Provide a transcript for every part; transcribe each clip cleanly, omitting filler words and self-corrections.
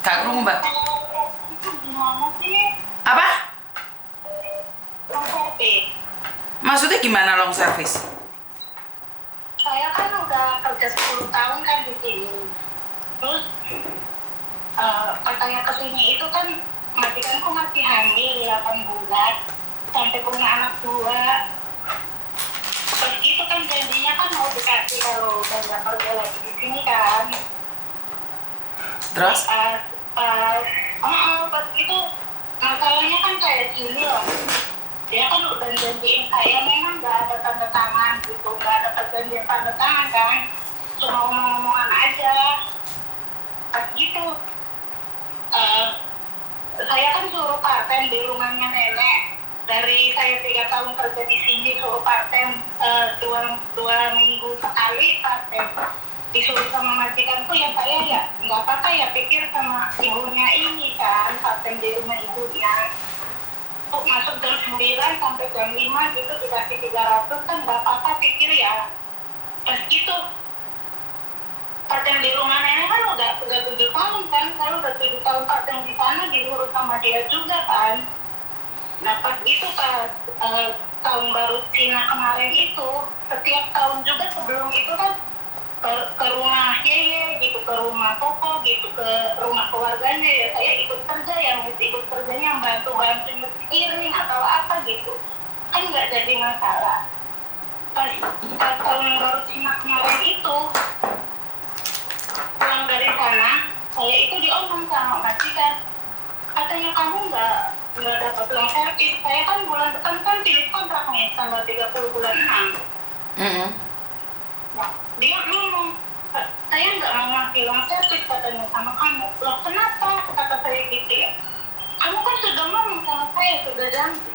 Gak kerungu mbak. Gimana sih? Apa? Long service. Maksudnya gimana long service? Saya kan udah kerja 10 tahun kan di sini. Terus pas saya kesini itu kan majikanku masih hamil 8 bulan sampai punya anak 2. Terus itu kan janjinya kan mau dikasih kalau udah nggak kerja lagi di sini kan. Terus? Pas itu masalahnya kan kayak gini loh. Dia kan udah janjiin saya, memang nggak ada tanda tangan gitu, nggak ada perjanjian tanda tangan kan, cuma omong-omongan aja. Pas gitu, saya kan suruh part-time di rumahnya nenek. Dari saya 3 tahun kerja di sini suruh part-time 2 minggu sekali part-time. Disuruh sama majikanku ya saya ya nggak apa-apa ya, pikir sama ibunya ini kan part-time di rumah ibunya. Masuk jam 9 sampai jam 5 gitu dikasih 300 kan nggak apa-apa pikir ya. Pas gitu part-time di rumah nenek kan udah 7 tahun kan, kalau udah 7 tahun part-time di sana diurus sama dia juga kan. Nah pas gitu pas tahun baru Cina kemarin itu, setiap tahun juga sebelum itu kan ke rumah Yeye gitu, ke rumah Koko gitu, ke rumah keluarganya ya saya ikut kerja, yang ikut kerjanya bantu-bantu nyucirin atau apa gitu kan nggak jadi masalah. Pas tahun baru Cina kemarin itu pulang dari sana, saya itu diomong sama majikan, katanya kamu nggak dapat long service. Saya kan bulan depan kan pilih kontrak nih tanggal 30 bulan 6. Nah, dia ngomong, saya nggak mau ngasih long service katanya sama kamu. Loh kenapa? Kata saya gitu ya. Kamu kan sudah ngomong sama saya, sudah janji.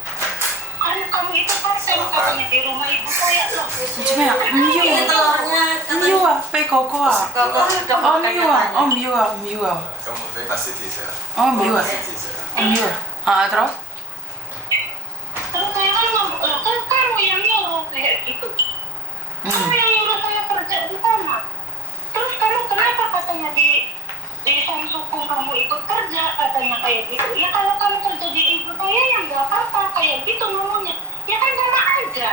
Kan kamu itu part-time katanya di rumah ibu saya. Loh Cuma ya, myu à, pe koko à. Myu à. Kamu pasti bisa. Oh myu à. Myu à. Terus? Terus saya kan ngomong, loh kan kamu yang nyuruh kayak gitu. Kamu yang nyuruh saya kerja di sana. Terus kamu kenapa katanya di Samsukung kamu ikut kerja katanya kayak gitu. Ya kalau kamu kerja di ibu saya ya nggak apa-apa kayak gitu ngomongnya. Ya kan sama aja.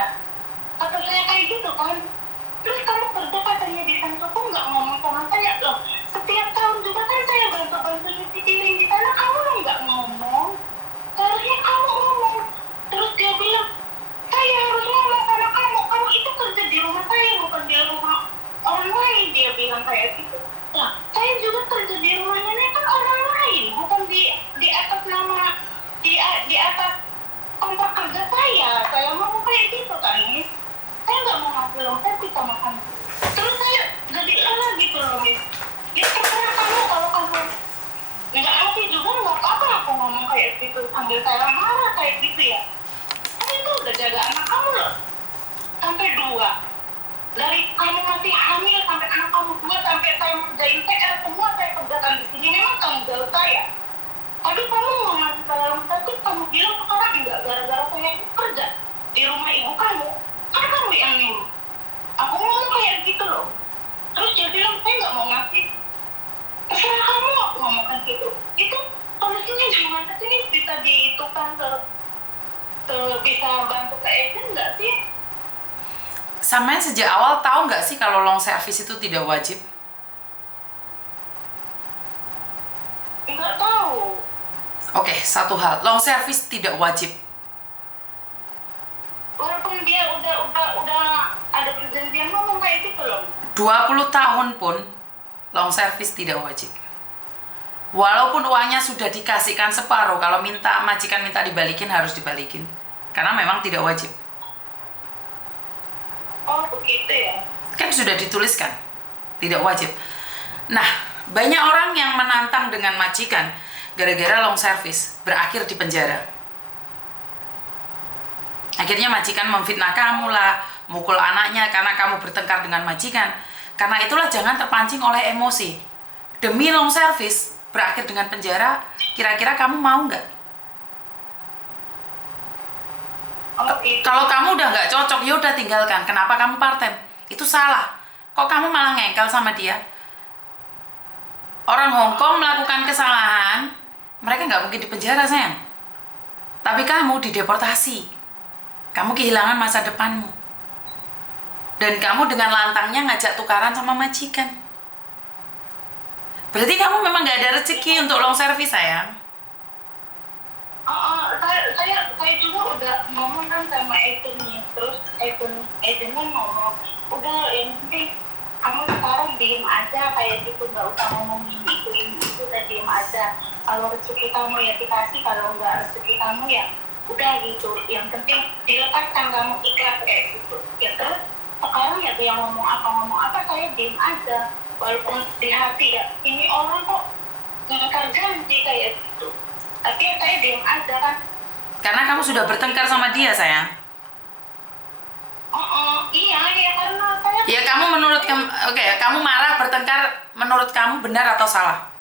Kata saya kayak gitu kan. Terus kamu kerja katanya di Samsukung nggak ngomong sama saya. Loh setiap tahun juga kan saya bantu-bantu nyuci piring di sana, kamu nggak ngomong. Seharusnya kamu ngomong. Terus dia bilang, saya harus ngomong sama kamu. Kamu itu kerja di rumah saya, bukan di rumah orang lain. Dia bilang kayak gitu. Nah, saya juga kerja di rumahnya ini kan orang lain, bukan di atas nama di atas kontrak kerja saya. Saya ngomong kayak gitu kan. Saya nggak mau ngasih long service sama kamu. Terus saya jadi gitu loh, Miss. Ya terserah kamu, kalau kamu nggak ngasih juga nggak apa-apa aku ngomong kayak gitu sambil saya marah kayak gitu ya. Kamu itu udah jaga anak kamu loh sampai 2, dari kamu masih hamil sampai anak kamu 2, sampai saya kerjain PR semua saya kerjakan di sini, memang tanggung jawab saya. Tapi kamu mau ngasih saya long service, kamu bilang sekarang enggak, gara-gara saya itu kerja di rumah ibu kamu kan kamu yang nyuruh aku ngomong kayak gitu loh. Terus dia bilang saya nggak mau ngasih. Terserah kamu, aku ngomong kayak gitu. Itu solusinya gimana sih? Bisa dihitungkan bisa bantu ke agent nggak sih? Sampean sejak awal tahu nggak sih kalau long service itu tidak wajib? Nggak tahu. Oke, satu hal, long service tidak wajib. Walaupun dia udah ada perjanjian ngomong kayak gitu loh. 20 tahun pun long service tidak wajib. Walaupun uangnya sudah dikasihkan separuh, kalau majikan minta dibalikin harus dibalikin. Karena memang tidak wajib. Oh begitu ya. Kan sudah dituliskan, tidak wajib. Nah, banyak orang yang menantang dengan majikan gara-gara long service, berakhir di penjara. Akhirnya majikan memfitnah kamu lah, mukul anaknya karena kamu bertengkar dengan majikan. Karena itulah jangan terpancing oleh emosi. Demi long service, berakhir dengan penjara, kira-kira kamu mau nggak? Kalau kamu udah nggak cocok, ya udah tinggalkan. Kenapa kamu part-time? Itu salah. Kok kamu malah ngengkel sama dia? Orang Hong Kong melakukan kesalahan, mereka nggak mungkin dipenjara, sayang. Tapi kamu dideportasi. Kamu kehilangan masa depanmu. Dan kamu dengan lantangnya ngajak tukaran sama majikan. Berarti kamu memang nggak ada rezeki untuk long service, sayang. Saya juga udah ngomong kan sama agentnya, terus agentnya ngomong, udah yang penting kamu sekarang diem aja kayak gitu, nggak usah ngomongin itu ini itu, udah diem aja. Kalau rezeki kamu ya dikasih, kalau nggak rezeki kamu ya udah gitu. Yang penting dilepaskan, kamu ikhlas kayak gitu. Ya terus sekarang ya dia ngomong apa saya diem aja, walaupun di hati ya ini orang kok ngingkar janji kayak gitu. Tapi ya saya diem aja kan. Karena kamu sudah bertengkar sama dia, sayang. Iya, karena saya... Ya, kamu menurut kamu, oke, kamu marah, bertengkar, menurut kamu benar atau salah?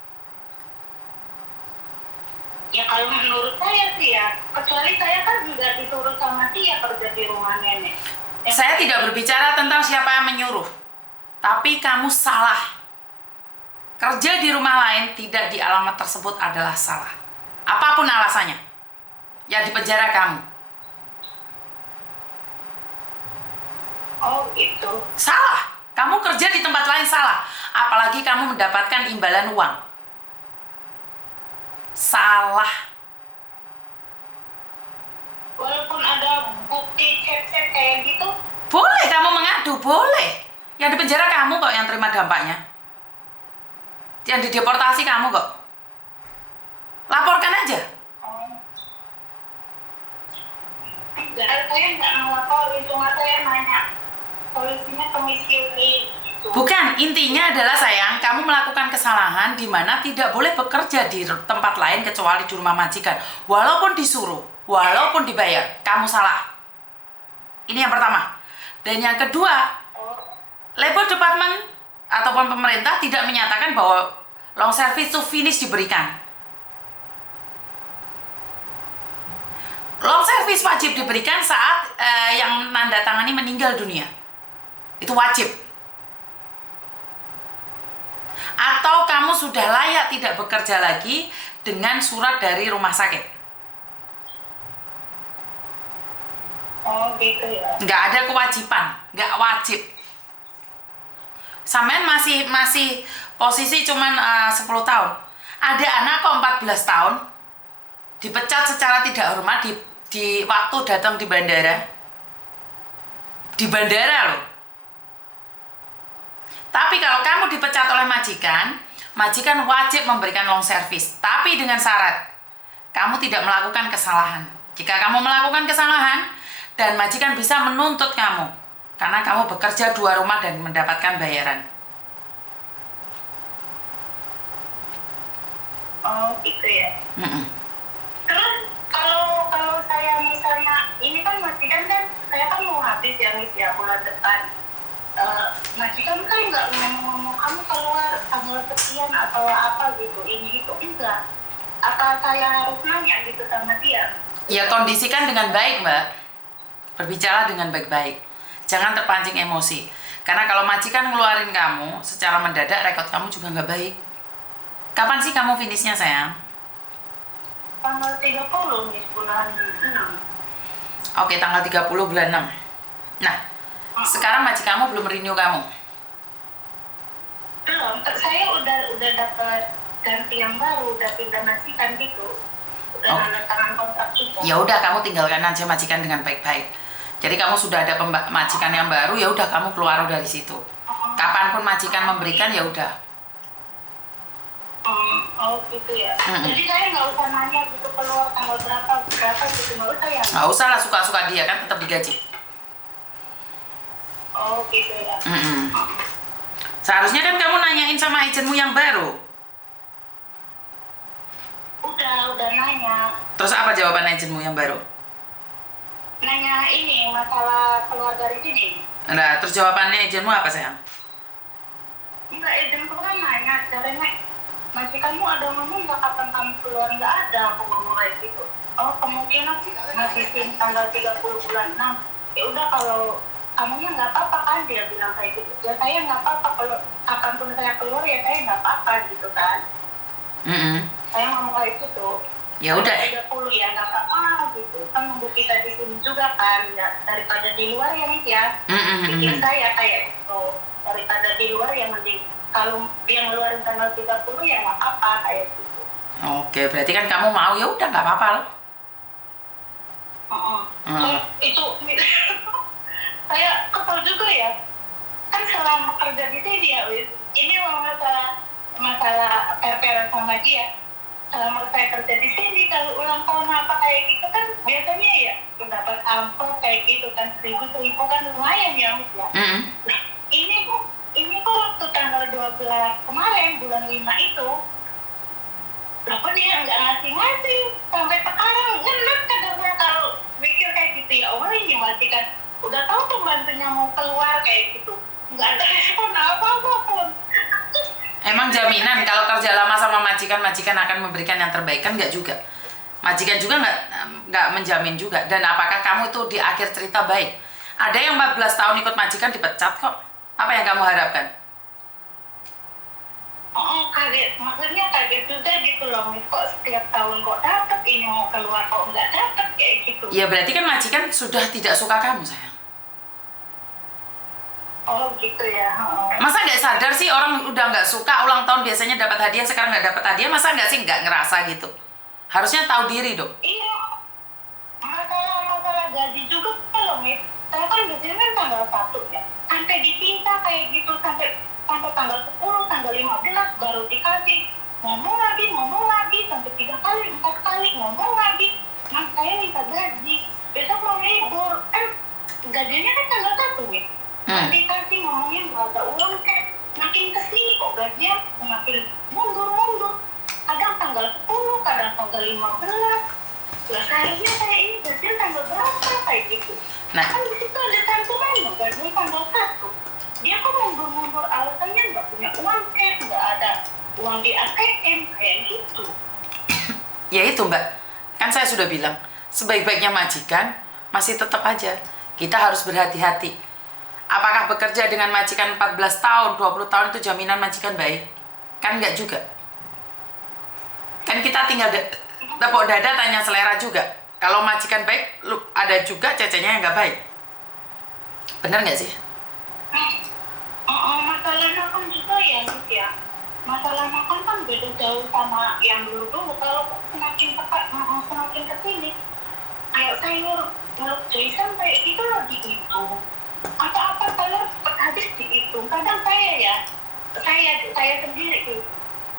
Ya kalau menurut saya sih ya, kecuali saya kan juga disuruh sama dia kerja di rumah nenek. Saya tidak berbicara tentang siapa yang menyuruh, tapi kamu salah. Kerja di rumah lain tidak di alamat tersebut adalah salah. Apapun alasannya. Ya dipenjara kamu. Oh gitu. Salah. Kamu kerja di tempat lain salah. Apalagi kamu mendapatkan imbalan uang. Salah. Walaupun ada bukti cek-cek kayak gitu. Boleh kamu mengadu, boleh. Yang dipenjara kamu kok yang terima dampaknya. Yang dideportasi kamu kok. Laporkan aja. Enggak, saya nggak ngelaporin, cuma saya nanya polisinya komisioner gitu. Bukan, intinya adalah sayang, kamu melakukan kesalahan di mana tidak boleh bekerja di tempat lain kecuali di rumah majikan. Walaupun disuruh, walaupun dibayar, kamu salah. Ini yang pertama. Dan yang kedua, Labor Department ataupun pemerintah tidak menyatakan bahwa long service to finish diberikan. Long service wajib diberikan saat yang menandatangani meninggal dunia. Itu wajib. Atau kamu sudah layak tidak bekerja lagi dengan surat dari rumah sakit. Oh gitu ya. Nggak ada kewajiban, nggak wajib. Sampean masih posisi cuman 10 tahun. Ada anak kok 14 tahun dipecat secara tidak hormat di waktu datang di bandara. Di bandara loh. Tapi kalau kamu dipecat oleh majikan, majikan wajib memberikan long service. Tapi dengan syarat, kamu tidak melakukan kesalahan. Jika kamu melakukan kesalahan, dan majikan bisa menuntut kamu. Karena kamu bekerja 2 rumah dan mendapatkan bayaran. Oh gitu ya. Terus kalau saya misalnya, ini kan majikan kan, saya kan mau habis ya bulan depan. Majikan kan nggak ngomong kamu keluar tanggal sekian atau apa gitu, ini itu enggak. Apa saya harus nanya gitu sama dia? Ya kondisikan dengan baik, Mbak. Berbicara dengan baik-baik. Jangan terpancing emosi. Karena kalau majikan ngeluarin kamu secara mendadak, rekod kamu juga nggak baik. Kapan sih kamu finishnya, sayang? Tanggal 30 nih, bulan 6. Oke, tanggal 30 bulan 6. Nah, sekarang majikanmu belum renew kamu? Belum, saya udah dapat ganti yang baru, udah pindah majikan gitu. Udah tanda tangan kontrak juga. Ya udah, kamu tinggalkan aja majikan dengan baik-baik. Jadi kamu sudah ada majikan yang baru, ya udah kamu keluar dari situ. Kapanpun majikan memberikan, ya udah. Oh gitu ya. Jadi saya nggak usah nanya gitu keluar tanggal berapa gitu, nggak usah ya? Nggak usah lah, suka-suka dia kan tetap digaji. Oh gitu ya. Seharusnya kan kamu nanyain sama agenmu yang baru. Udah nanya. Terus apa jawaban agenmu yang baru? Nanya ini masalah keluar dari sini. Nah, terus jawabannya agenmu apa, sayang? Enggak, agenku kan nanya caranya. Majikanmu ada ngomong nggak kapan kamu keluar? Nggak ada, aku ngomong kayak gitu. Oh kemungkinan sih ngabisin tanggal 30 bulan 6. Ya udah kalau kamunya nggak apa-apa kan, dia bilang kayak gitu. Ya saya nggak apa-apa kalau kapanpun saya keluar ya saya nggak apa-apa gitu kan. Saya ngomong kayak gitu. Ya udah. 30 ya nggak apa-apa gitu kan, nunggu kita di sini juga kan ya, daripada di luar ya Mit ya. Pikir saya kayak gitu, daripada di luar ya mending kalau dia ngeluarin tanggal 30 ya nggak apa-apa kayak gitu. Oke, berarti kan kamu mau, ya udah nggak apa-apa loh. Itu saya kesel juga ya kan, selama kerja di sini ya Wis, ini masalah per-peran sama dia. Selama saya kerja di sini, kalau ulang tahun apa kayak gitu kan biasanya ya dapat amplop kayak gitu kan, 1.000 kan lumayan ya Wis ya. Nah, ini kok waktu tanggal 12 kemarin bulan 5 itu, kenapa dia nggak ngasih sampai sekarang? Enak kadangnya kalau mikir kayak gitu, ya Allah ini masih kan udah tahu pembantunya mau keluar kayak gitu, nggak ada respon apa-apa pun. Emang jaminan kalau kerja lama sama majikan akan memberikan yang terbaik kan? Nggak juga. Majikan juga nggak menjamin juga. Dan apakah kamu tuh di akhir cerita baik? Ada yang 14 tahun ikut majikan dipecat kok. Apa yang kamu harapkan? Kaget, maksudnya kaget juga gitu loh, kok setiap tahun kok dapet, ini mau keluar kok nggak dapet kayak gitu. Ya berarti kan majikan sudah tidak suka kamu sayang. Oh gitu ya. Masa nggak sadar sih orang udah nggak suka ulang tahun biasanya dapat hadiah, sekarang nggak dapat hadiah, masa nggak sih nggak ngerasa gitu? Harusnya tahu diri dong. Iya, masalah gaji juga kalau Mit, saya kan gajinya kan tanggal 1 ya, sampai dipinta kayak gitu sampai tanggal 10, tanggal 15 baru dikasih, ngomong lagi sampai 3 kali 4 kali ngomong lagi. Nah saya minta gaji, besok mau libur kan, gajinya kan tanggal 1 Mit. Dikasih ngomongin nggak ada uang, kayak makin kesini kok gajinya makin mundur. Kadang tanggal 10, kadang tanggal 15. Lah seharusnya saya ini gajinya tanggal berapa kayak gitu. Nah, kan di situ ada cantuman gajinya tanggal 1. Dia kok mundur alasannya nggak punya uang, kayak nggak ada uang di ATM kayak gitu. Ya itu Mbak, kan saya sudah bilang sebaik-baiknya majikan masih tetap aja kita harus berhati-hati. Apakah bekerja dengan majikan 14 tahun, 20 tahun itu jaminan majikan baik? Kan enggak juga. Kan kita tinggal tepuk dada tanya selera juga. Kalau majikan baik, ada juga cecenya yang nggak baik. Bener nggak sih? Masalah makan juga ya Miss ya. Masalah makan kan beda jauh sama yang dulu. Kalau semakin kesini, kayak sayur jason kayak gitu lagi itu. Apa-apa kalau habis dihitung. Kadang saya sendiri tuh,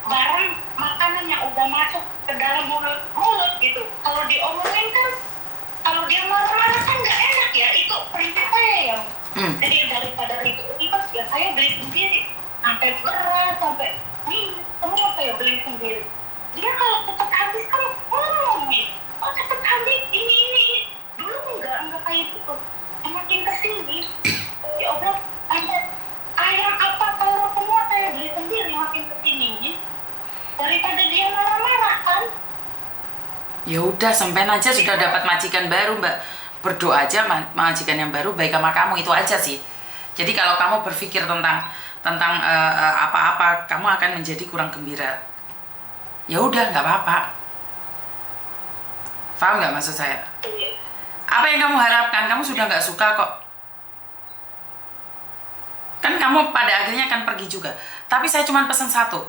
barang makanan yang udah masuk ke dalam mulut gitu, kalau diomongin kan, kalau dia marah-marah kan nggak enak ya. Itu prinsip saya ya. Jadi daripada ribet ya saya beli sendiri, sampai beras, sampai semua saya beli sendiri. Dia kalau cepat habis kan ngomong nih, kok cepat habis ini. Dulu enggak kayak gitu. Semakin kesini, ya Allah, ayam apa telur semua saya beli sendiri makin kesini. Daripada dia marah-marah kan. Ya udah, sampean aja sudah dapat majikan baru Mbak. Berdoa aja majikan yang baru baik sama kamu, itu aja sih. Jadi kalau kamu berpikir tentang apa-apa, kamu akan menjadi kurang gembira. Ya udah, nggak apa-apa. Paham nggak maksud saya? Apa yang kamu harapkan? Kamu sudah nggak suka kok. Kan kamu pada akhirnya akan pergi juga. Tapi saya cuma pesan satu.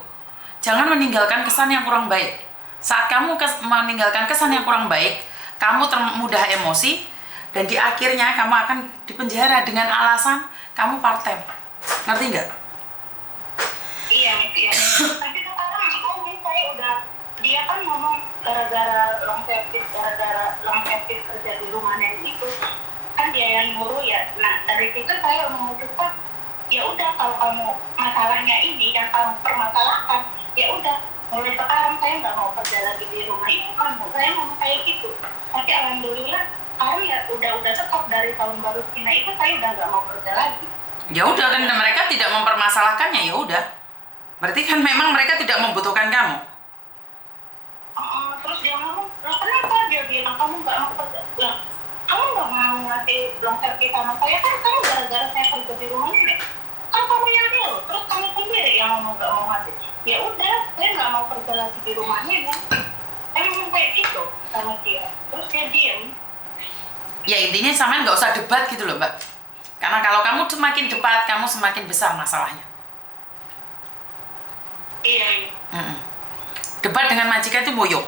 Jangan meninggalkan kesan yang kurang baik. Saat kamu meninggalkan kesan yang kurang baik, kamu mudah emosi, dan di akhirnya kamu akan dipenjara dengan alasan kamu part-time. Ngerti nggak? Iya. Tapi sekarang saya udah, dia kan ngomong gara-gara long service kerja di rumah nenek itu kan dia yang nyuruh ya. Nah dari situ saya memutuskan, ya udah kalau kamu masalahnya ini yang kamu permasalahkan, ya udah mulai sekarang saya nggak mau kerja lagi di rumah itu kamu. Saya ngomong kayak gitu. Tapi alhamdulillah sekarang ya udah tetap dari tahun baru Cina itu saya udah nggak mau kerja lagi. Ya udah, kan mereka tidak mempermasalahkannya, ya udah. Berarti kan memang mereka tidak membutuhkan kamu. Terus dia ngomong, lah kenapa? Dia bilang kamu nggak mau kerja. Lah kamu nggak mau ngasih long service sama saya kan? Kamu gara-gara saya kerja di rumah nenek. kan kamu yang nyuruh, terus kamu sendiri yang ngomong gak mau mati. Ya udah, saya nggak mau kerja lagi di rumahnya kan. Saya ngomong kayak gitu sama dia, terus dia diem. Ya intinya sampean nggak usah debat gitu loh Mbak. Karena kalau kamu semakin debat, kamu semakin besar masalahnya. Iya. Debat dengan majikan itu boyong.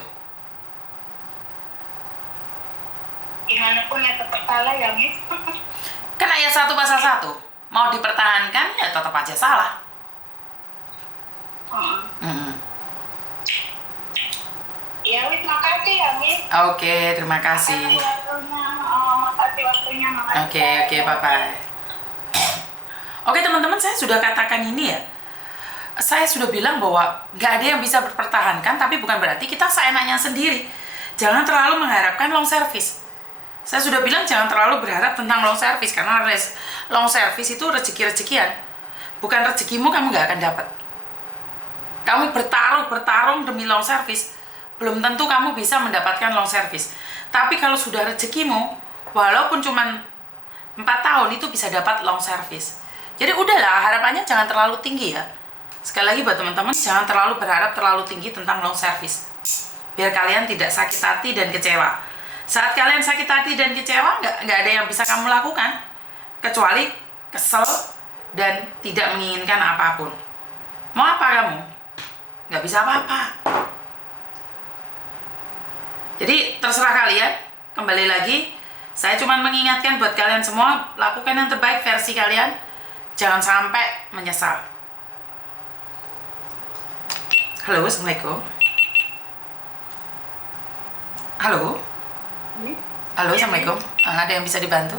Gimana pun ya tetap salah ya, Miss. Kan ayat 1 pasal 1. Mau dipertahankan ya tetap aja salah. Ya, wis, makasih ya, Miss. Oke, terima kasih. Makasih waktunya, makasih. Oke, bye-bye. Oke teman-teman, saya sudah katakan ini ya. Saya sudah bilang bahwa nggak ada yang bisa dipertahankan, tapi bukan berarti kita seenaknya sendiri. Jangan terlalu mengharapkan long service. Saya sudah bilang jangan terlalu berharap tentang long service, karena long service itu rezeki-rezekian. Bukan rezekimu kamu nggak akan dapat. Kamu bertarung demi long service, belum tentu kamu bisa mendapatkan long service. Tapi kalau sudah rezekimu, walaupun cuma 4 tahun itu bisa dapat long service. Jadi udahlah, harapannya jangan terlalu tinggi ya. Sekali lagi buat teman-teman, jangan terlalu berharap terlalu tinggi tentang long service. Biar kalian tidak sakit hati dan kecewa. Saat kalian sakit hati dan kecewa, nggak ada yang bisa kamu lakukan. Kecuali kesel dan tidak menginginkan apapun. Mau apa kamu? Nggak bisa apa-apa. Jadi terserah kalian. Kembali lagi, saya cuma mengingatkan buat kalian semua, lakukan yang terbaik versi kalian. Jangan sampai menyesal. Halo, Assalamualaikum. Halo. Halo, Assalamualaikum. Ada yang bisa dibantu?